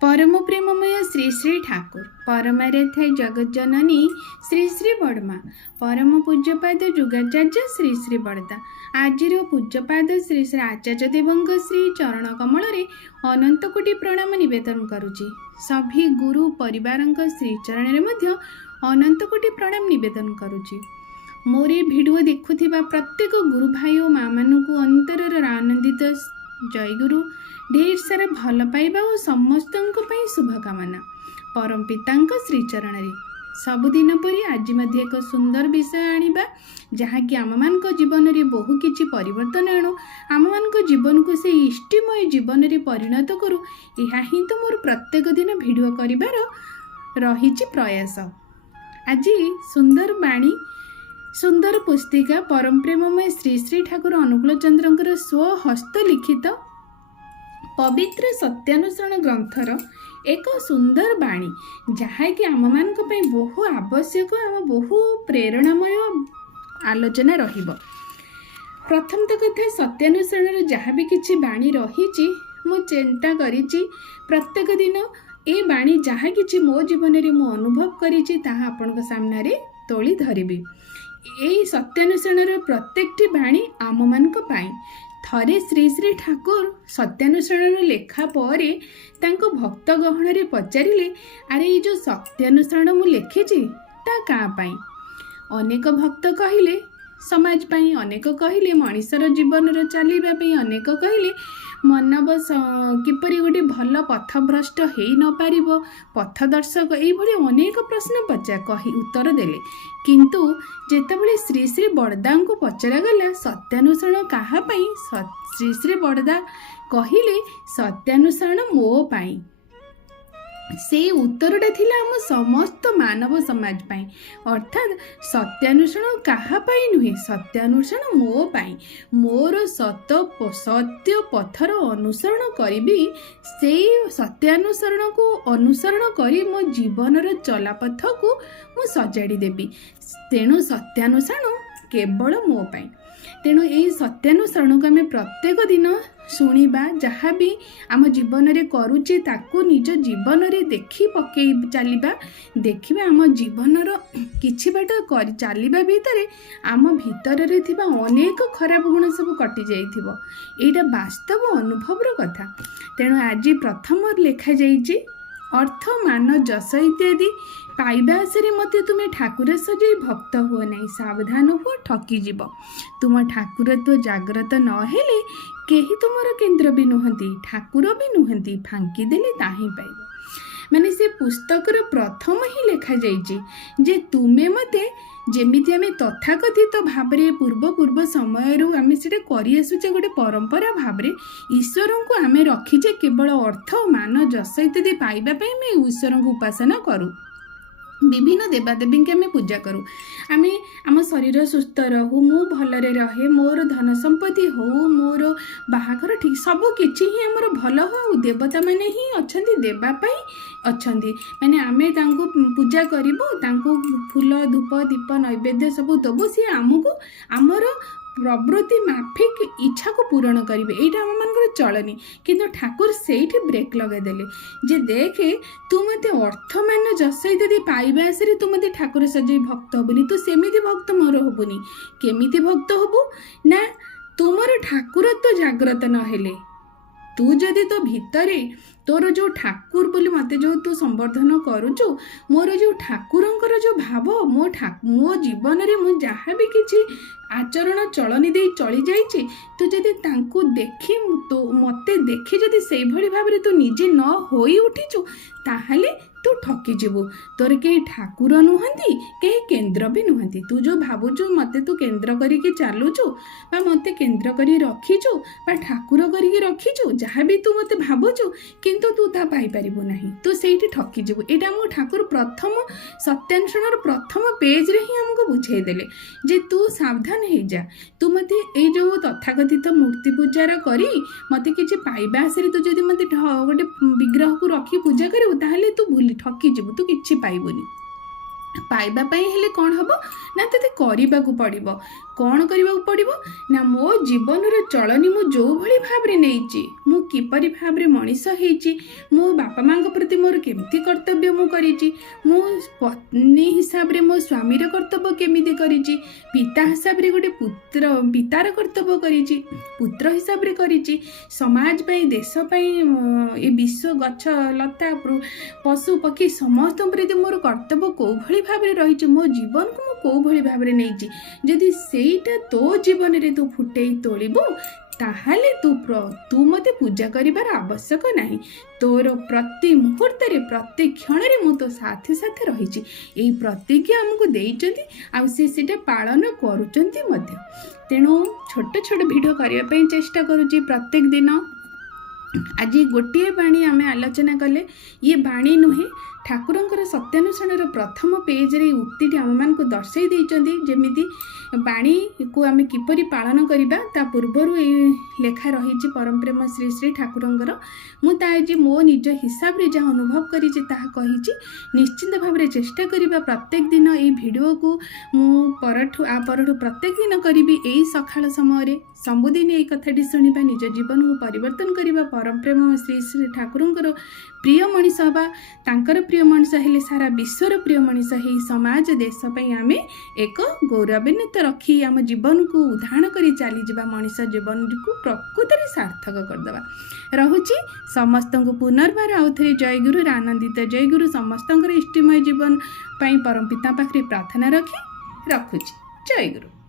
परम प्रेममय श्री श्री ठाकुर परमारे थे जगत जननी श्री श्री बड़मा परम पूज्यपाद जुगाचार्य श्री श्री बड़दा आजिर पूज्यपाद श्री श्री आचार्य देवंग श्री चरण कमल अनंत कोटि प्रणाम निवेदन करुछि। सभी गुरु परिवार श्री चरण में अनंत कोटि प्रणाम निवेदन करुछि। मोर भिडियो देखुथिबा प्रत्येक गुरु भाई और माँ मानू अंतर आनंदित जय गुरु ढेर सारा भल पाइबा और समस्त शुभकामना परम पिता श्रीचरण रे सबुदिन परी आज एक सुंदर विषय आनिबा जहाँकि आम मान जीवन में बहु किछि परिवर्तन आणु आम मान जीवन को से इष्टिमय जीवन में परिणत करू। यह ही तो मोर प्रत्येक दिन भिडियो करिबार रहिछि प्रयास। आज सुंदर बाणी सुंदर पुस्तिका परम प्रेममय श्री श्री ठाकुर अनुकूल चंद्र स्वहस्त लिखित पवित्र सत्यानुसरण ग्रंथर एक सुंदर बाणी जहाँकि आम मान बहु आवश्यक आम बहु प्रेरणामय आलोचना रहिबो। प्रथम तो कथा सत्यानुसरण जहाँ भी किछि बाणी रही मु चिंता करिछि प्रत्येक दिन ए बाणी जहाँ किछि मो जीवन में मु अनुभव करिछि ताहा आपनक सामने रे तोली धरिबी। एई सत्यानुसरण प्रत्येकटी बाणी आम मानक पाई थरे श्री श्री ठाकुर सत्यानुसरण लेखा परे तांको भक्त गहण रे पचारिले अरे ये जो सत्यानुसरण मु लिखिछि ता का पाई। अनेक भक्त कहिले समाज पाई, अनेक कहिले मनीषर जीवन रो चलीबा पाई, अनेक कहिले मानव किपरि गोटे भल पथभ्रष्ट हो न पारिबो पथदर्शक एभली अनेक प्रश्न कही उत्तर देले। किंतु जेतेबेले श्री श्री बड़दा को पचरा गला सत्यानुसरण कहा पाई श्री श्री बड़दा कहिले सत्यानुसरण मो पाई। से उत्तरटा थिला आम समस्त मानव समाज पाई अर्थात सत्यानुसरण कहा पाई नुहे सत्यानुसरण मो पाई। मोर सत्य पथर अनुसरण करी से सत्यानुसरण को अनुसरण करी मो जीवनर चलापथ को मु सजाड़ी देबी। तेणु सत्यानुसरण केवल मो पाई। तेणु यही सत्यानुसरण को आम प्रत्येक दिन शुणा जहाँ भी आम जीवन में करुचे ताकू निज जीवन में देखी पकई चलवा देखा आम जीवनर किछि बाट कर चलवा भितर आम भितर अनेक खराब गुण सब कटि जाइथिबो। एटा वास्तव अनुभवर कथा। तेणु आज प्रथम लेखा जाइछि अर्थ मान जस इत्यादि पाइबा आशे मते तुम्हें ठाकुर सजई भक्त हुआ नहीं सावधान हुआ ठकी जीव। तुम ठाकुरत्व जाग्रत नहेले केही तुमर केन्द्र भी नुहंती ठाकुर भी नुहंती फांकी देले ताही पाइब। माने से पुस्तकर प्रथम ही लेखा जाइछि जे तुमे मते जेमिति आमे तथाकथित भाव पूर्व समय आम से करी आसुचे गोटे परंपरा भाव ईश्वर को आम रखीचे केवल अर्थ मान जस इत्यादि पाइबा पई आम ईश्वर को उपासना करूँ। विभिन्न देवादेवी के आम पूजा करूँ। आम आम शरीर सुस्थ रहू मु भलरे रहे मोर धन संपत्ति हो मोर बाहाघर ठीक सब किछि ही आमर भल हो देवता माने ही अच्छी देवाई अच्छा माने आमे तांको पूजा करूँ तांको फूल धूप दीप नैवेद्य सब दबू सी आमको आमर प्रवृत्ति माफिक इच्छा को पूरण करेंगे यहाँ आम मान चलनी। किंतु ठाकुर से ब्रेक लगेदेले जे देखे तू मत अर्थ मान जस इत्यादि पाइबा आशे तू मत ठाकुर सजई भक्त हबुनी तू सेमिति भक्त मोर हबुनी केमिति भक्त हबु ना तुमर ठाकुरत्व जाग्रत नहेले तू जदि तो भितरे तोर जो ठाकुर बोली मते जो तू संवर्धन करुचु मोर जो ठाकुरंकर जो भाव मो जीवन में मु जहाँ भी किछि आचरण चलनी दे चली जाइए तू जदि तांको देखी तो मते देखी जदि से भली भाव तू निजे न होई उठिचु ताहले तू ठकी जीवु। तोर कहीं ठाकुर नुहंती कहीं केन्द्र भी नुहंती तू जो भावुचु मते तू केन्द्र करके चलुचु बा मते केन्द्र करी रखीचु बा ठाकुर करके रखीचु जहाँ भी तू मते भावुचु किंतु तू ता पाई परिबु नहीं तू सेठी ठकी जीवु। एटा मो ठाकुर प्रथम सत्यानुसरण प्रथम पेज रे ही हमको बुझाई देले जे तू सावधान हो जा तू मते ए जो तथाकथित मूर्ति पूजार करी मते किछि पाइबा आशे तू जदि मते गोटे विग्रह को रखी पूजा करू ताहले तू भूल ठकी जीवु तू किछि पाइबुनी। ପାଇବା ପାଇଁ ହେଲେ କ'ଣ ହେବ ନା ତୋତେ କରିବାକୁ ପଡ଼ିବ। କ'ଣ କରିବାକୁ ପଡ଼ିବ ନା ମୋ ଜୀବନର ଚଳନି ମୁଁ ଯେଉଁଭଳି ଭାବରେ ନେଇଛି, ମୁଁ କିପରି ଭାବରେ ମଣିଷ ହେଇଛି, ମୋ ବାପା ମାଙ୍କ ପ୍ରତି ମୋର କେମିତି କର୍ତ୍ତବ୍ୟ ମୁଁ କରିଛି, ମୁଁ ପତ୍ନୀ ହିସାବରେ ମୋ ସ୍ୱାମୀର କର୍ତ୍ତବ୍ୟ କେମିତି କରିଛି, ପିତା ହିସାବରେ ଗୋଟେ ପିତାର କର୍ତ୍ତବ୍ୟ କରିଛି, ପୁତ୍ର ହିସାବରେ କରିଛି, ସମାଜ ପାଇଁ ଦେଶ ପାଇଁ ଏ ବିଶ୍ୱ ଗଛ ଲତା ପଶୁ ପକ୍ଷୀ ସମସ୍ତଙ୍କ ପ୍ରତି ମୋର କର୍ତ୍ତବ୍ୟ କେଉଁଭଳି ଭାବରେ ରହିଛି, ମୋ ଜୀବନକୁ ମୁଁ କେଉଁଭଳି ଭାବରେ ନେଇଛି, ଯଦି ସେଇଟା ତୋ ଜୀବନରେ ତୁ ଫୁଟେଇ ତୋଳିବୁ ତାହେଲେ ତୁ ମୋତେ ପୂଜା କରିବାର ଆବଶ୍ୟକ ନାହିଁ। ତୋର ପ୍ରତି ମୁହୂର୍ତ୍ତରେ ପ୍ରତି କ୍ଷଣରେ ମୁଁ ତୋ ସାଥେ ସାଥେ ରହିଛି। ଏଇ ପ୍ରତିଜ୍ଞା ଆମକୁ ଦେଇଛନ୍ତି, ଆଉ ସେଇଟା ପାଳନ କରୁଛନ୍ତି ମଧ୍ୟ। ତେଣୁ ଛୋଟ ଛୋଟ ଭିଡ଼ିଓ କରିବା ପାଇଁ ଚେଷ୍ଟା କରୁଛି ପ୍ରତ୍ୟେକ ଦିନ। ଆଜି ଗୋଟିଏ ବାଣୀ ଆମେ ଆଲୋଚନା କଲେ, ଇଏ ବାଣୀ ନୁହେଁ, ଠାକୁରଙ୍କର ସତ୍ୟାନୁଷ୍ଠାନର ପ୍ରଥମ ପେଜରେ ଏହି ଉକ୍ତିଟି ଆମମାନଙ୍କୁ ଦର୍ଶାଇ ଦେଇଛନ୍ତି। ଯେମିତି ବାଣୀକୁ ଆମେ କିପରି ପାଳନ କରିବା ତା ପୂର୍ବରୁ ଏଇ ଲେଖା ରହିଛି ପରମପ୍ରେମ ଶ୍ରୀ ଶ୍ରୀ ଠାକୁରଙ୍କର। ମୁଁ ତା ଆଜି ମୋ ନିଜ ହିସାବରେ ଯାହା ଅନୁଭବ କରିଛି ତାହା କହିଛି। ନିଶ୍ଚିନ୍ତ ଭାବରେ ଚେଷ୍ଟା କରିବା ପ୍ରତ୍ୟେକ ଦିନ ଏଇ ଭିଡ଼ିଓକୁ ମୁଁ ପରଠୁ ପ୍ରତ୍ୟେକ ଦିନ କରିବି। ଏଇ ସକାଳ ସମୟରେ ସବୁଦିନ ଏଇ କଥାଟି ଶୁଣିବା, ନିଜ ଜୀବନକୁ ପରିବର୍ତ୍ତନ କରିବା, ପରମପ୍ରେମ ଶ୍ରୀ ଶ୍ରୀ ଠାକୁରଙ୍କର ପ୍ରିୟ ମଣିଷ ହେବା। ତାଙ୍କର ପ୍ରିୟ ମଣିଷ ହେଲେ ସାରା ବିଶ୍ୱର ପ୍ରିୟ ମଣିଷ ହେଇ ସମାଜ ଦେଶ ପାଇଁ ଆମେ ଏକ ଗୌରବାନ୍ୱିତ ରଖି ଆମ ଜୀବନକୁ ଉଦାହରଣ କରି ଚାଲିଯିବା, ମଣିଷ ଜୀବନକୁ ପ୍ରକୃତରେ ସାର୍ଥକ କରିଦେବା। ରହୁଛି ସମସ୍ତଙ୍କୁ ପୁନର୍ବାର ଆଉ ଥରେ ଜୟଗୁରୁର ଆନନ୍ଦିତ ଜୟଗୁରୁ ସମସ୍ତଙ୍କର ଇଷ୍ଟମୟ ଜୀବନ ପାଇଁ ପରମ ପିତା ପାଖରେ ପ୍ରାର୍ଥନା ରଖୁଛି। ଜୟଗୁରୁ।